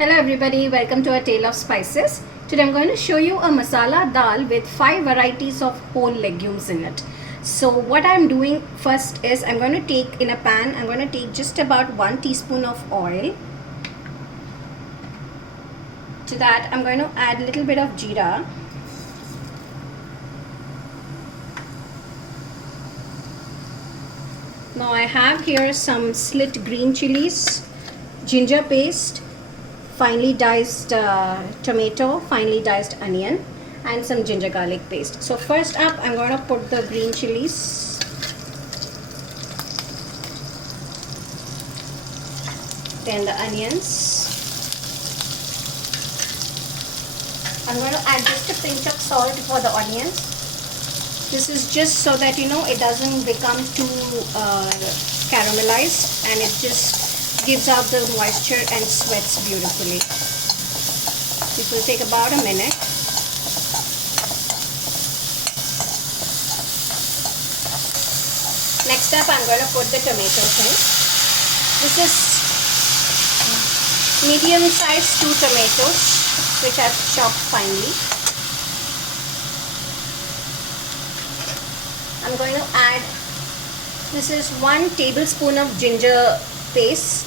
Hello everybody, welcome to A Tale of Spices. Today I'm going to show you a masala dal with 5 varieties of whole legumes in it. So what I'm doing first is I'm going to take in a pan, I'm going to take just about 1 teaspoon of oil. To that I'm going to add a little bit of jeera. Now I have here some slit green chilies, ginger paste, finely diced tomato, finely diced onion, and some ginger garlic paste. So first up I'm going to put the green chilies. Then the onions. I'm going to add just a pinch of salt for the onions. This is just so that it doesn't become too caramelized, and it just gives out the moisture and sweats beautifully. This will take about a minute. Next up I'm going to put the tomatoes in. This is medium sized 2 tomatoes which I've chopped finely. I'm going to add, this is 1 tablespoon of ginger paste,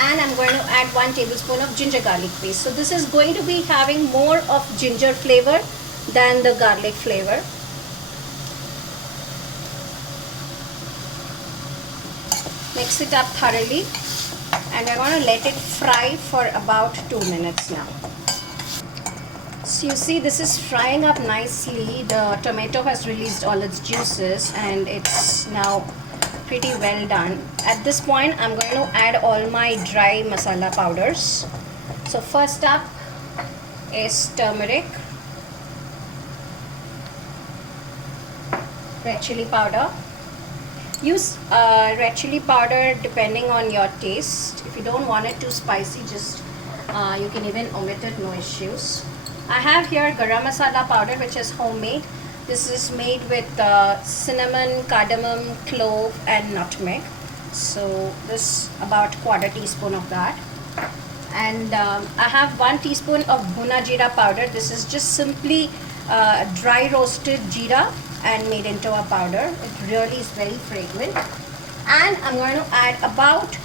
and I'm going to add 1 tablespoon of ginger garlic paste. So this is going to be having more of ginger flavor than the garlic flavor. Mix it up thoroughly, and we're going to let it fry for about 2 minutes now. So you see, this is frying up nicely. The tomato has released all its juices and it's now pretty well done. At this point I'm going to add all my dry masala powders. So first up is turmeric, red chili powder. Use red chili powder depending on your taste. If you don't want it too spicy, just you can even omit it, no issues. I have here garam masala powder, which is homemade. This is made with cinnamon, cardamom, clove and nutmeg. So this about 1/4 teaspoon of that. And I have 1 teaspoon of bhuna jeera powder. This is just simply dry roasted jeera and made into a powder. It really is very fragrant. And I'm going to add about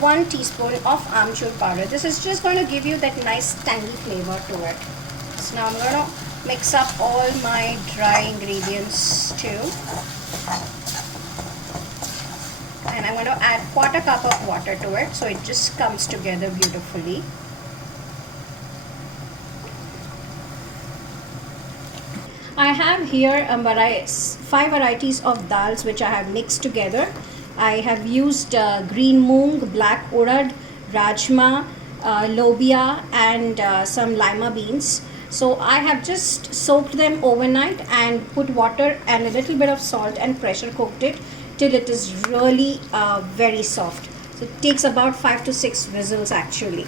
1 teaspoon of amchur powder. This is just going to give you that nice tangy flavor to it. So now I'm going to mix up all my dry ingredients too. And I'm going to add 1/4 cup of water to it so it just comes together beautifully. I have here 5 varieties of dals which I have mixed together. I have used green moong, black urad, rajma, lobia and some lima beans. So I have just soaked them overnight and put water and a little bit of salt and pressure cooked it till it is really very soft. So it takes about 5 to 6 whistles actually.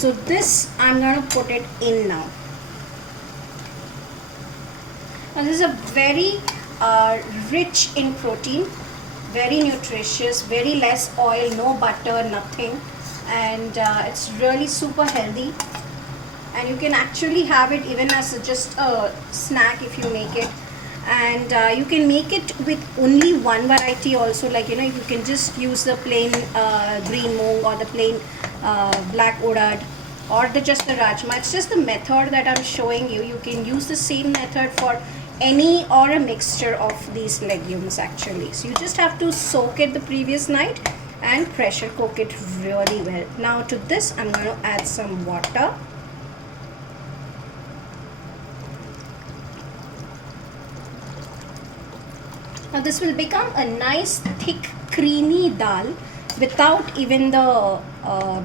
So this I'm going to put it in now. Now this is a very rich in protein, very nutritious, very less oil, no butter, nothing, and it's really super healthy. And you can actually have it even as just a snack if you make it. And you can make it with only one variety also, like you can just use the plain green moong or the plain black urad or just the rajma. It's just the method that I'm showing you. You can use the same method for any or a mixture of these legumes actually. So you just have to soak it the previous night and pressure cook it really well. Now to this I'm going to add some water. Now this will become a nice thick creamy dal without even the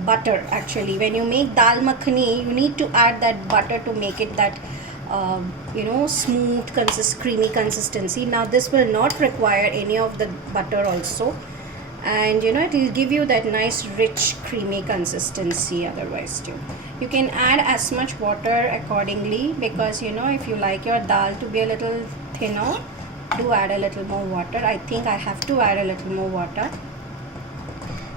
butter actually. When you make dal makhani, you need to add that butter to make it that smooth creamy consistency. Now this will not require any of the butter also, and it will give you that nice rich creamy consistency otherwise too. You can add as much water accordingly, because if you like your dal to be a little thinner, do add a little more water. I think I have to add a little more water.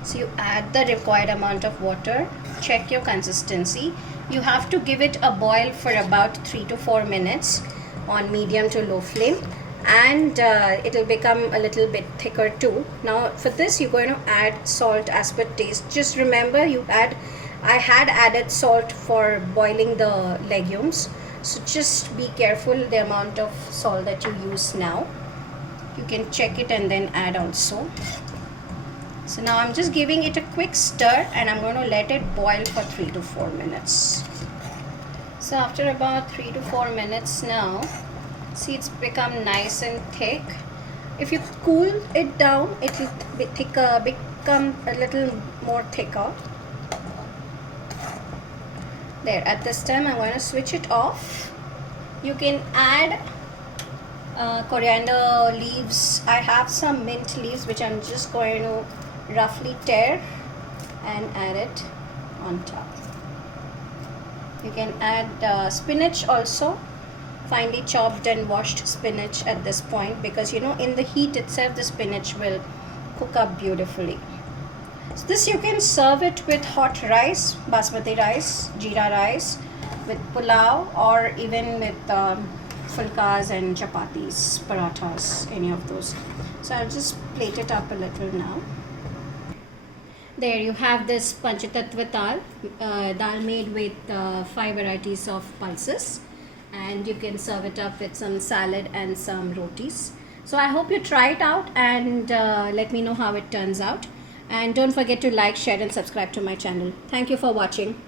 So you add the required amount of water check your consistency. You have to give it a boil for about 3 to 4 minutes on medium to low flame, and it'll become a little bit thicker too. Now for this you're going to add salt as per taste. Just remember, I had added salt for boiling the legumes, so just be careful the amount of salt that you use now. You can check it and then add also. So now I'm just giving it a quick stir, and I'm going to let it boil for 3 to 4 minutes. So after about 3 to 4 minutes now, see, it's become nice and thick. If you cool it down, it will be thicker, become a little more thicker. There, at this time I'm going to switch it off. You can add coriander leaves. I have some mint leaves which I'm just going to roughly tear and add it on top. You can add spinach also, finely chopped and washed spinach at this point, because you know in the heat itself the spinach will cook up beautifully. So this you can serve it with hot rice, basmati rice, jeera rice, with pulao, or even with fulkas and chapatis, parathas, any of those. So I'll just plate it up a little now. There you have this Panchatattva dal made with 5 varieties of pulses, and you can serve it up with some salad and some rotis. So I hope you try it out and let me know how it turns out. And don't forget to like, share and subscribe to my channel. Thank you for watching.